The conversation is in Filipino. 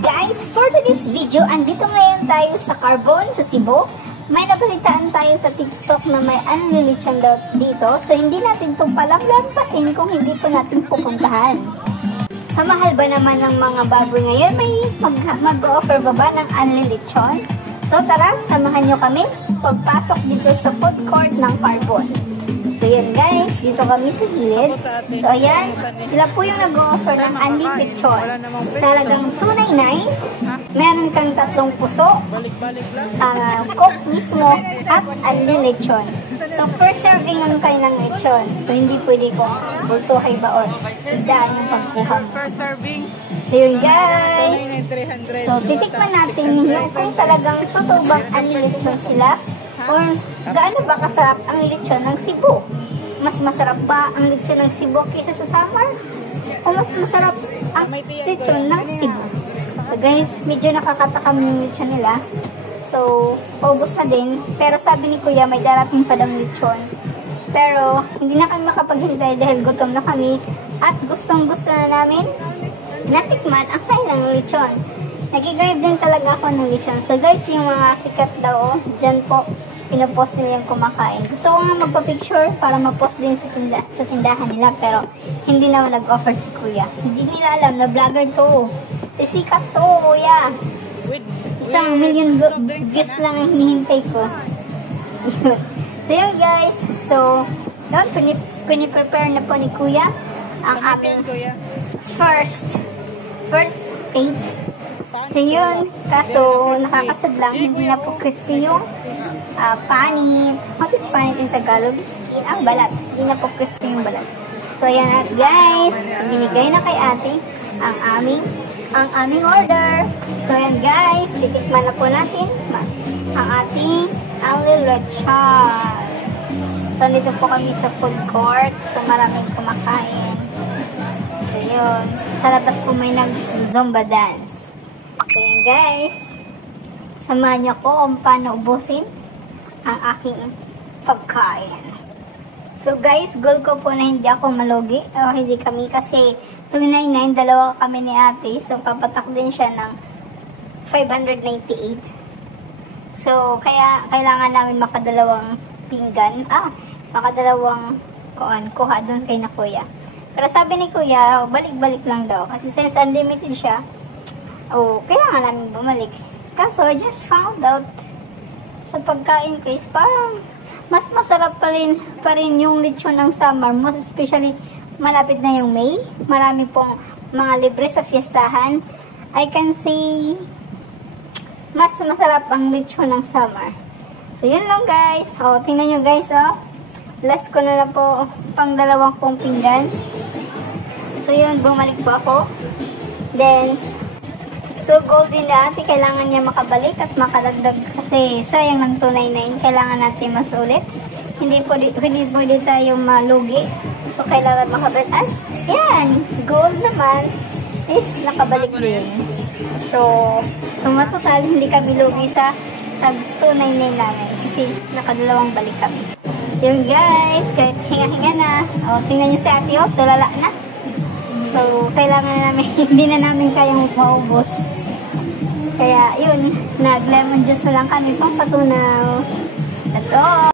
Guys, for today's video, andito ngayon tayo sa Carbon, sa Cebu. May napalitaan tayo sa TikTok na may unlilitsyan daw dito. So, hindi natin itong palaglampasin kung hindi po natin pupuntahan. Sa mahal ba naman ng mga baboy ngayon, may mag-offer ba ng unlilitsyon? So, tara, samahan nyo kami pagpasok dito sa food court ng Carbon. So, yan guys, dito kami sa gilid. So, ayan, sila po yung nag-offer ng unlilitsyon. Sa halagang 299, meron kang 3 puso, coke mismo, at unlilitsyon. So, first serving lang kayo ng lechon. So, hindi pwede ko bultuhay ba or daan yung pagkuha mo. So, yun guys. So, titikman natin yung kung talagang totoo bang unlilitsyon sila or gaano ba kasarap ang lechon ng Cebu. Mas masarap ba ang lechon ng Cebu kaysa sa Samar? O mas masarap ang lechon ng Cebu? So guys, medyo nakakatakam yung lechon nila. So, paubos na din. Pero sabi ni Kuya, may darating pa daw lechon. Pero, hindi na kami makapaghintay dahil gutom na kami. At gustong-gusto na namin natikman ang kailang lechon. Nagigrave din talaga ako ng lechon. So guys, yung mga sikat daw, dyan po, pinapost nila yung kumakain. Gusto ko nga magpa-picture para ma-post din sa tindahan nila. Pero, hindi naman nag-offer si Kuya. Hindi nila alam na vlogger to. Sikat to, Kuya. 1 million views lang ang hinihintay ko. So yun guys. So, doon, piniprepare na po ni Kuya ang aming first date. So yun, kaso nakakasad lang, hindi na po crispy yung panit. What is panit in Tagalog? Skin ang balat. Hindi na po crispy yung balat. So ayan na guys, binigay na kay ate ang aming order. So ayan guys, titikman na po natin ang ating unlilitsyon. So dito po kami sa food court. So maraming kumakain. So yun, sa labas po may nag-zumba dance. So yun guys, samahan niyo ko kung paano ubusin ang aking pagkain. So guys, goal ko po na hindi ako malugi o hindi kami kasi 299, dalawa kami ni ate. So papatak din siya ng 598. So kaya kailangan namin makadalawang pinggan. Makadalawang kuha doon kay na Kuya. Pero sabi ni Kuya, balik-balik lang daw. Kasi since unlimited siya, kailangan namin bumalik. Kaso, I just found out sa pagkain ko is parang mas masarap pa rin yung lechon ng Samar. Most especially, malapit na yung May. Marami pong mga libre sa fiestahan. I can say, mas masarap ang lechon ng Samar. So, yun lang guys. Tingnan nyo guys, last ko na po pang 2 kong pinggan. So, yun, bumalik po ako. Then, so, goal din na ate, kailangan niya makabalik at makalagdag kasi sayang ng 299, kailangan natin mas ulit. Hindi pwede tayo malugi. So, kailangan makabalik. At, yan, goal naman is nakabalik din. So matotal, hindi kami lugi sa tag 299 namin kasi nakadalawang balik kami. So, yun guys, kahit hinga-hinga na. Tingnan nyo si ate, tulala na. So, kailangan namin, hindi na namin kayang maubos. Kaya, yun, nag-lemon juice na lang kami pang patunaw. That's all.